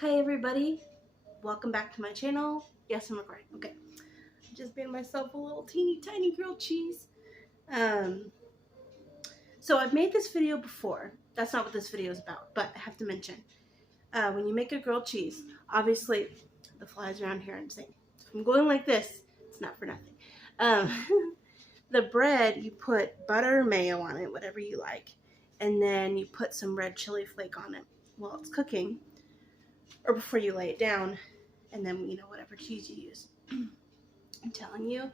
Hi everybody, welcome back to my channel. Yes, I'm recording. Okay, I just made myself a little teeny tiny grilled cheese. So I've made this video before. That's not what this video is about, but I have to mention, when you make a grilled cheese, obviously the flies around here are insane. If I'm going like this, it's not for nothing. The bread, you put butter or mayo on it, whatever you like, and then you put some red chili flake on it while it's cooking, or before you lay it down, and then, whatever cheese you use. I'm telling you,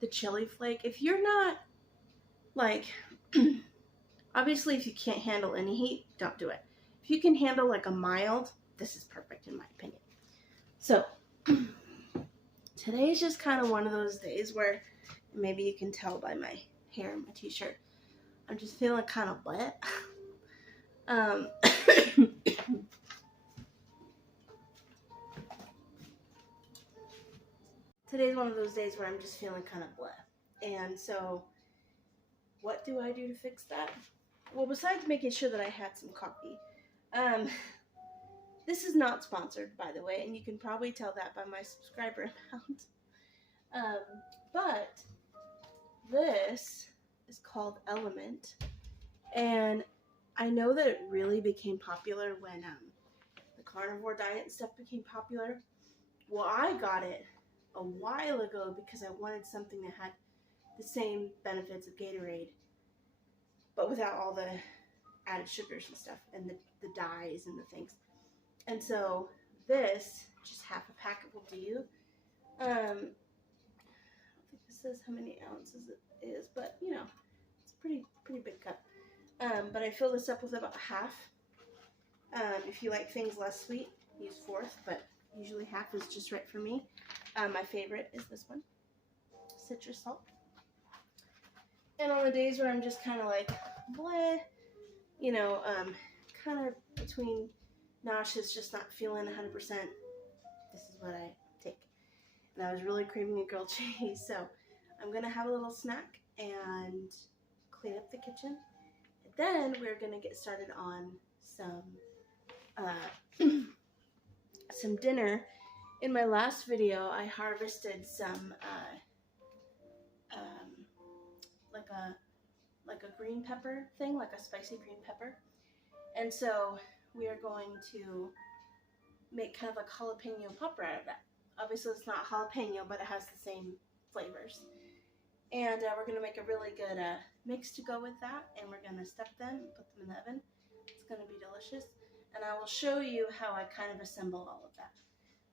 the chili flake, if you're not, like, obviously if you can't handle any heat, don't do it. If you can handle, like, a mild, this is perfect in my opinion. So, today is just kind of one of those days where, maybe you can tell by my hair and my t-shirt, I'm just feeling kind of wet. Today's one of those days where I'm just feeling kind of bleh. And so, what do I do to fix that? Well, besides making sure that I had some coffee, this is not sponsored, by the way, and you can probably tell that by my subscriber amount. But this is called Element, and I know that it really became popular when the carnivore diet and stuff became popular. Well, I got it a while ago because I wanted something that had the same benefits of Gatorade, but without all the added sugars and stuff, and the dyes and the things. And so this, just half a packet will do. I don't think this says how many ounces it is, but it's a pretty big cup. But I fill this up with about half. If you like things less sweet, use fourth, but usually half is just right for me. My favorite is this one, citrus salt. And on the days where I'm just kind of like, bleh, kind of between nauseous, just not feeling 100%, this is what I take. And I was really craving a grilled cheese, so I'm going to have a little snack and clean up the kitchen. And then we're going to get started on some dinner. In my last video, I harvested some like a green pepper thing, like a spicy green pepper. And so we are going to make kind of like jalapeno popper out of that. Obviously it's not jalapeno, but it has the same flavors. And we're going to make a really good mix to go with that, and we're going to stuff them and put them in the oven. It's going to be delicious. And I will show you how I kind of assemble all of that.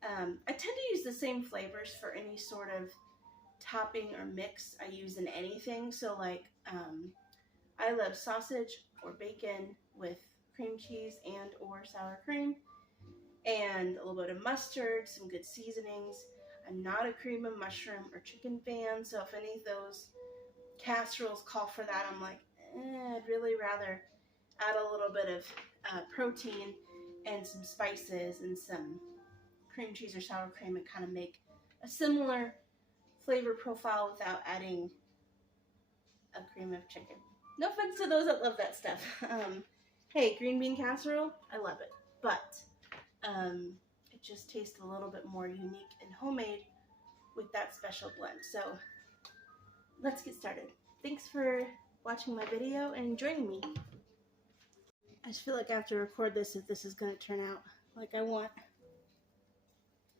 I tend to use the same flavors for any sort of topping or mix I use in anything. So like, I love sausage or bacon with cream cheese and or sour cream, and a little bit of mustard, some good seasonings. I'm not a cream of mushroom or chicken fan, so if any of those casseroles call for that, I'm like, I'd really rather add a little bit of protein and some spices and some cream cheese or sour cream and kind of make a similar flavor profile without adding a cream of chicken. No offense to those that love that stuff. Hey, green bean casserole, I love it. But it just tastes a little bit more unique and homemade with that special blend. So let's get started. Thanks for watching my video and joining me. I just feel like I have to record this if this is going to turn out like I want.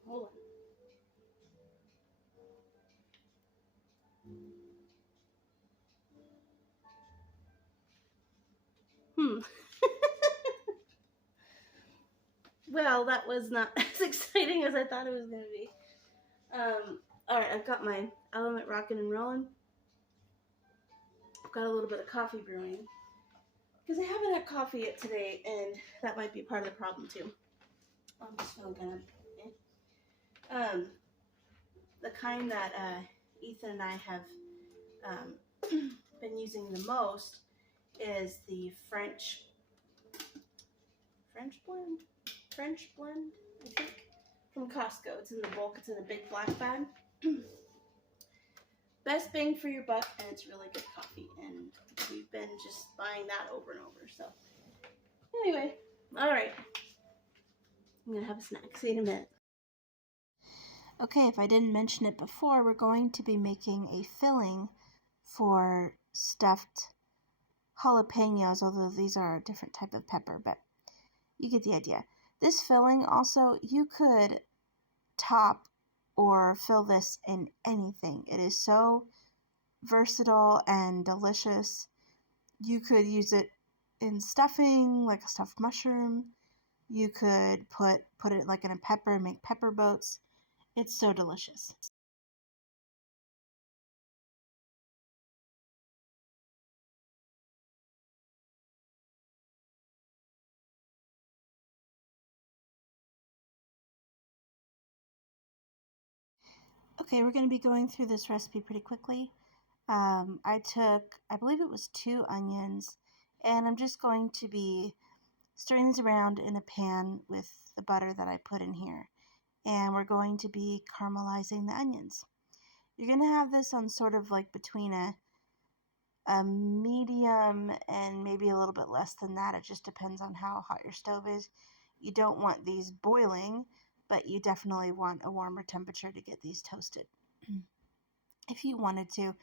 Hold on. Well, that was not as exciting as I thought it was going to be. Alright, I've got my Element rocking and rolling. I've got a little bit of coffee brewing, because I haven't had coffee yet today, and that might be part of the problem too. I'm just feeling kind of the kind that Ethan and I have been using the most is the French blend, I think, from Costco. It's in the bulk. It's in a big black bag. Best bang for your buck, and it's really good coffee, and we've been just buying that over and over. So anyway, all right, I'm I'm gonna have a snack. See you in a minute. Okay, if I didn't mention it before, we're going to be making a filling for stuffed jalapenos, although these are a different type of pepper, but you get the idea. This filling also, you could top or fill this in anything. It is so versatile and delicious. You could use it in stuffing, like a stuffed mushroom. You could put it like in a pepper and make pepper boats. It's so delicious. Okay, we're going to be going through this recipe pretty quickly. I took, I believe it was 2 onions, and I'm just going to be stirring these around in a pan with the butter that I put in here. And we're going to be caramelizing the onions. You're going to have this on sort of like between a medium and maybe a little bit less than that. It just depends on how hot your stove is. You don't want these boiling, but you definitely want a warmer temperature to get these toasted. If you wanted to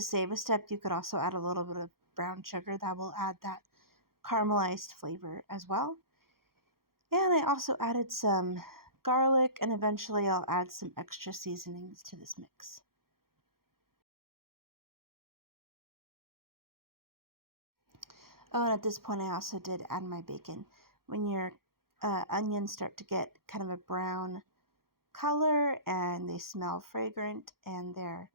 save a step, you could also add a little bit of brown sugar. That will add that caramelized flavor as well. And I also added some garlic, and eventually I'll add some extra seasonings to this mix. Oh, and at this point I also did add my bacon. When your onions start to get kind of a brown color and they smell fragrant and they're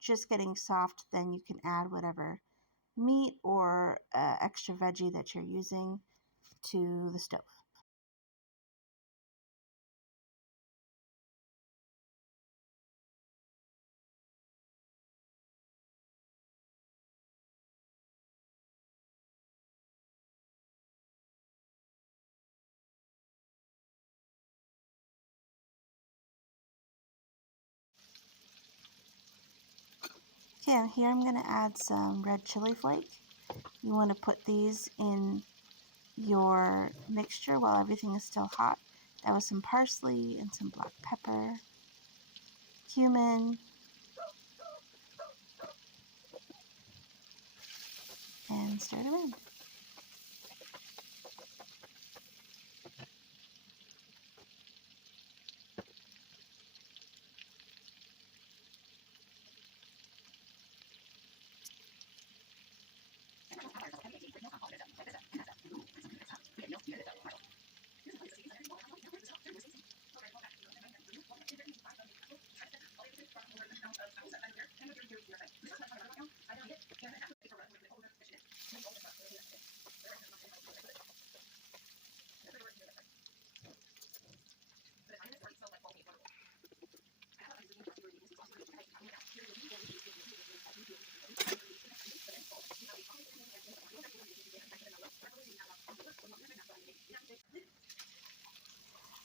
just getting soft, then you can add whatever meat or extra veggie that you're using to the stove. Okay, here I'm going to add some red chili flake. You want to put these in your mixture while everything is still hot. That was some parsley and some black pepper, cumin, and stir it around.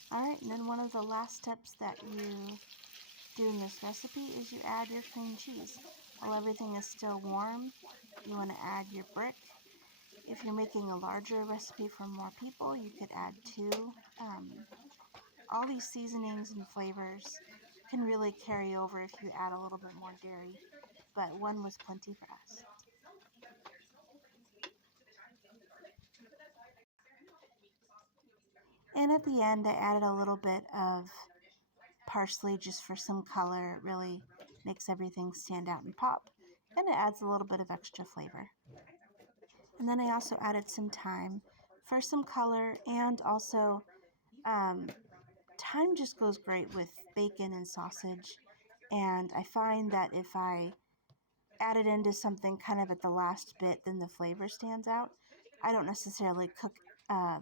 Alright, and then one of the last steps that you do in this recipe is you add your cream cheese. While everything is still warm, you want to add your brick. If you're making a larger recipe for more people, you could add 2. All these seasonings and flavors can really carry over if you add a little bit more dairy, but 1 was plenty for us. And at the end, I added a little bit of parsley just for some color. It really makes everything stand out and pop, and it adds a little bit of extra flavor. And then I also added some thyme for some color, and also thyme just goes great with bacon and sausage, and I find that if I add it into something kind of at the last bit, then the flavor stands out. I don't necessarily cook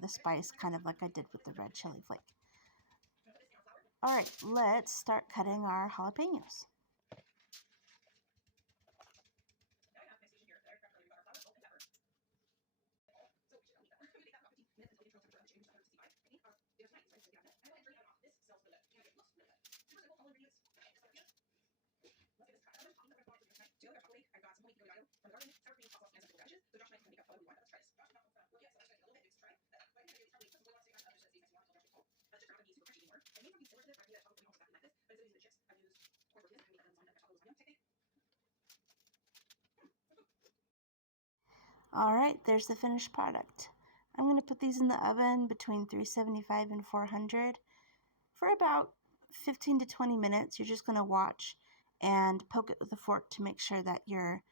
the spice kind of like I did with the red chili flake. Alright, let's start cutting our jalapenos. Alright, there's the finished product. I'm going to put these in the oven between 375 and 400 for about 15 to 20 minutes. You're just going to watch and poke it with a fork to make sure that your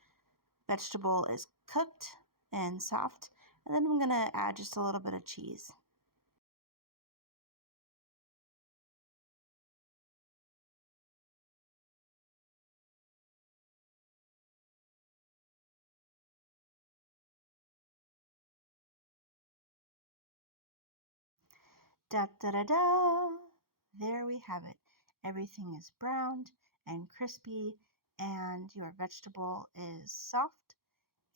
vegetable is cooked and soft. And then I'm going to add just a little bit of cheese. Da da da da! There we have it. Everything is browned and crispy, and your vegetable is soft,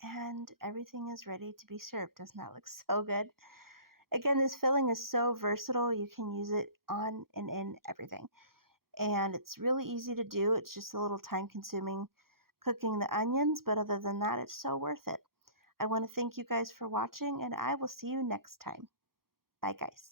and everything is ready to be served. Doesn't that look so good? Again, this filling is so versatile. You can use it on and in everything. And it's really easy to do. It's just a little time consuming cooking the onions, but other than that, it's so worth it. I want to thank you guys for watching, and I will see you next time. Bye, guys.